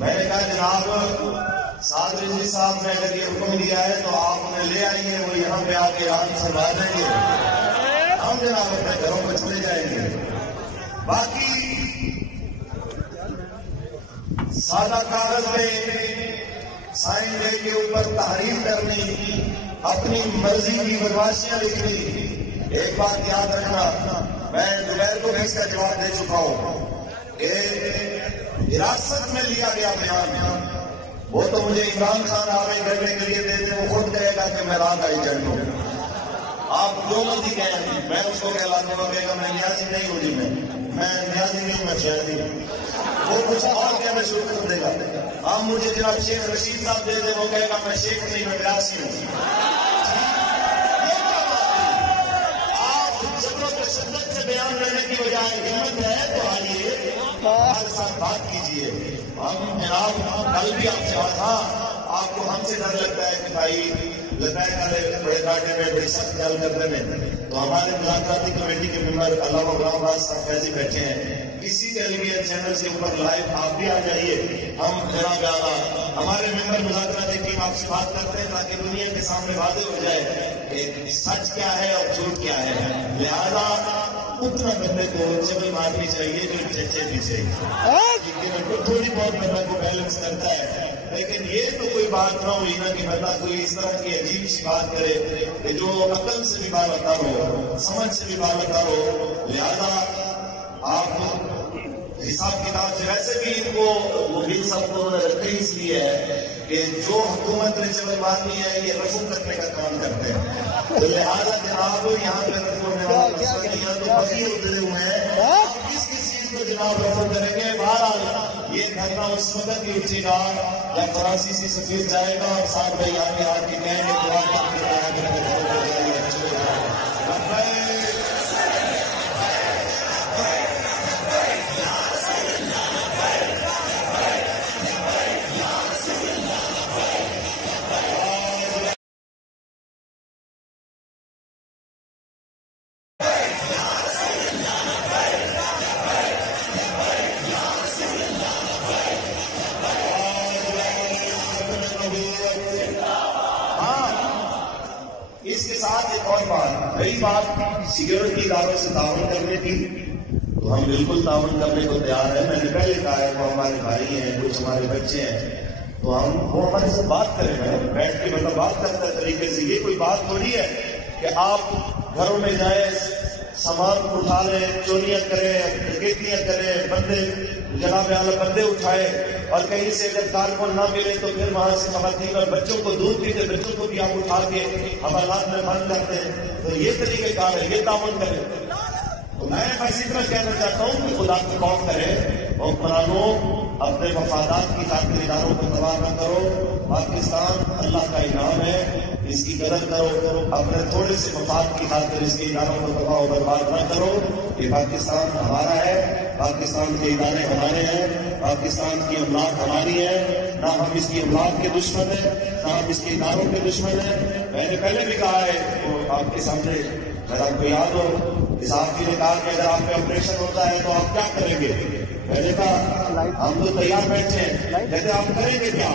میں نے کہا جناب سعد رضوی صاحب نے اگر یہ حکم دیا ہے تو آپ انہیں لے آئیے، وہ یہاں پہ آ کے رات سنوا دیں گے، ہم جناب اپنے گھروں میں چلے جائیں گے۔ باقی سادہ کاغذ میں سائن لے کے اوپر تحریر کرنی، اپنی مرضی کی بدماشیاں لکھنی، ایک بات یاد رکھنا، میں دوپہر کو بھی اس کا جواب دے چکا ہوں کہ حراست میں لیا گیا بیان وہ تو مجھے عمران خان آگے کرنے کے لیے دے دے، وہ خود کہے گا کہ میں رات ایجنٹ ہوں۔ آپ جو مرضی کہیں، میں اس کو کہلانے کو کہے گا میں نیازی نہیں ہوں جی، میں نیازی نہیں، میں شہری ہوں، وہ کچھ اور کہنا شروع کر دے گا۔ آپ مجھے جناب شیخ رشید صاحب دے دے، وہ کہے گا میں شیخ نہیں، میں بیاسی ہوں۔ آپ جبر و تشدد سے بیان لینے کی بجائے ہمت ہے تو آئیے ہمارے ساتھ بات کیجیے۔ ہم جناب کل بھی آپ سے بات، ہاں آپ کو ہم سے ڈر لگتا ہے کہ بھائی لگائے والے بڑے کاٹے میں بڑی سخت گل کرنے میں، تو ہمارے مذاکراتی کمیٹی کے ممبر علامہ غلام راز صاحب فیضی بیٹھے ہیں، کسی ٹیلی ویژن چینل سے اوپر لائیو آپ بھی آ جائیے، ہم جناب اعلیٰ ہمارے ممبر مذاکراتی ٹیم آپ سے بات کرتے ہیں تاکہ دنیا کے سامنے واضح ہو جائے کہ سچ کیا ہے اور جھوٹ کیا ہے۔ لہذا اتنا بندے کو چبل مارنی چاہیے جو چچے بھی چاہیے، تھوڑی بہت بندہ کو بیلنس کرتا ہے، لیکن یہ تو کوئی بات نہ ہوئی نا کہ بندہ کوئی اس طرح کی عجیب سی بات کرے کہ جو عقل سے بھی بالاتر ہو، سمجھ سے بھی بالاتر ہو۔ لہذا آپ حساب کتاب سے ویسے بھی ان کو مبین صاحب کو رکھے اس لیے ہے کہ جو حکومت نے چبل مارنی ہے یہ رسم کرنے کا کام کرتے ہیں، تو لہٰذا جناب یہاں پہ تو بقیر اترے ہوئے ہیں، کس چیز کو جناب رفر کریں گے۔ بہرحال یہ دھرنا اس وقت بھی اٹھے گا جب فراسی سے سفیر جائے گا اور ساتھ بھائی آگے آ کے کہیں گے سیکورٹی اداروں سے تعاون کرنے کی، تو ہم بالکل تعاون کرنے کو تیار ہیں۔ میں نے پہلے کہا ہے وہ ہمارے بھائی ہیں، کچھ ہمارے بچے ہیں، تو ہم وہ ہمارے سے بات کریں، بیٹھ کے مطلب بات کرتے طریقے سے۔ یہ کوئی بات تھوڑی ہے کہ آپ گھروں میں جائیں، سامان اٹھا لیں، چوریاں کریں، ڈکیتیاں کریں، بندے جناب اعلیٰ بندے اٹھائے اور کہیں سے اگر کارکن نہ ملے تو پھر وہاں سے خواتین اور بچوں کو دودھ پیتے بچوں کو بھی آپ اٹھا کے حوالات میں بند کرتے ہیں، تو یہ طریقہ کار ہے، یہ تعاون کرے۔ تو میں اسی طرح کہنا چاہتا ہوں کہ خدا کو خوف کرے، حکمرانوں اپنے مفادات کی خاطر اداروں کو تباہ نہ کرو۔ پاکستان اللہ کا انعام ہے، اس کی قدر کرو، اپنے تھوڑے سے مفاد کی خاطر اس کے اداروں کو تباہ و برباد نہ کرو۔ یہ پاکستان ہمارا ہے، پاکستان کے ادارے ہمارے ہیں، پاکستان کی املاک ہماری ہے، نہ ہم اس کی املاک کے دشمن ہیں، نہ ہم اس کے اداروں کے دشمن ہیں۔ میں نے پہلے بھی کہا ہے وہ آپ کے سامنے، اگر آپ کو یاد ہو، اس آپ نے کہا کہ اگر آپ کا آپریشن ہوتا ہے تو آپ کیا کریں گے؟ میں نے کہا ہم تو تیار بیٹھے ہیں، کہتے آپ کریں گے کیا؟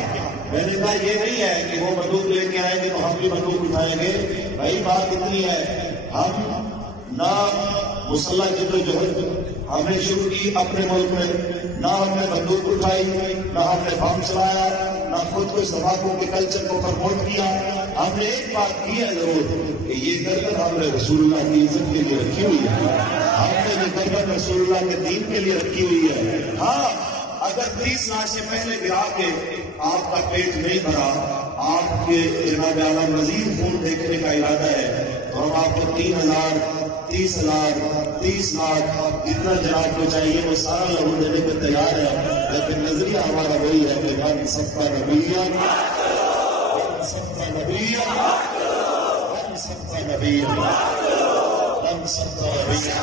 میں نے کہا یہ نہیں ہے کہ وہ بندوق لے کے آئیں گے تو ہم بھی بندوق اٹھائیں گے۔ بھائی بات اتنی ہے، ہم نہ مسلح جدوجہد ہم نے شروع کی اپنے ملک میں، نہ ہم نے بندوق اٹھائی، نہ ہم نے بم چلایا، نہ خود کو تمباکو کے کلچر کو پرموٹ کیا۔ ہم نے ایک بات کی ہے ضرور کہ یہ گردن ہم نے رسول اللہ کی عزت کے لیے رکھی ہوئی ہے، ہم نے یہ گردن رسول اللہ کے دین کے لیے رکھی ہوئی ہے۔ ہاں اگر 30 لاشیں پہلے گرا کے آپ کا پیٹ نہیں بھرا، آپ کے جناب اعلیٰ مزید خون دیکھنے کا ارادہ ہے، تو ہم آپ کو 3,000 30,000 30 لاکھ جتنا جناب کو چاہیے وہ سارا لہو دینے کو تیار ہے، لیکن نظریہ ہمارا وہی ہے کہ ہم سب کا نبیہ، ہم سب کا نبیہ، ہم سب کا نبیہ، ہم سب کا نبیہ۔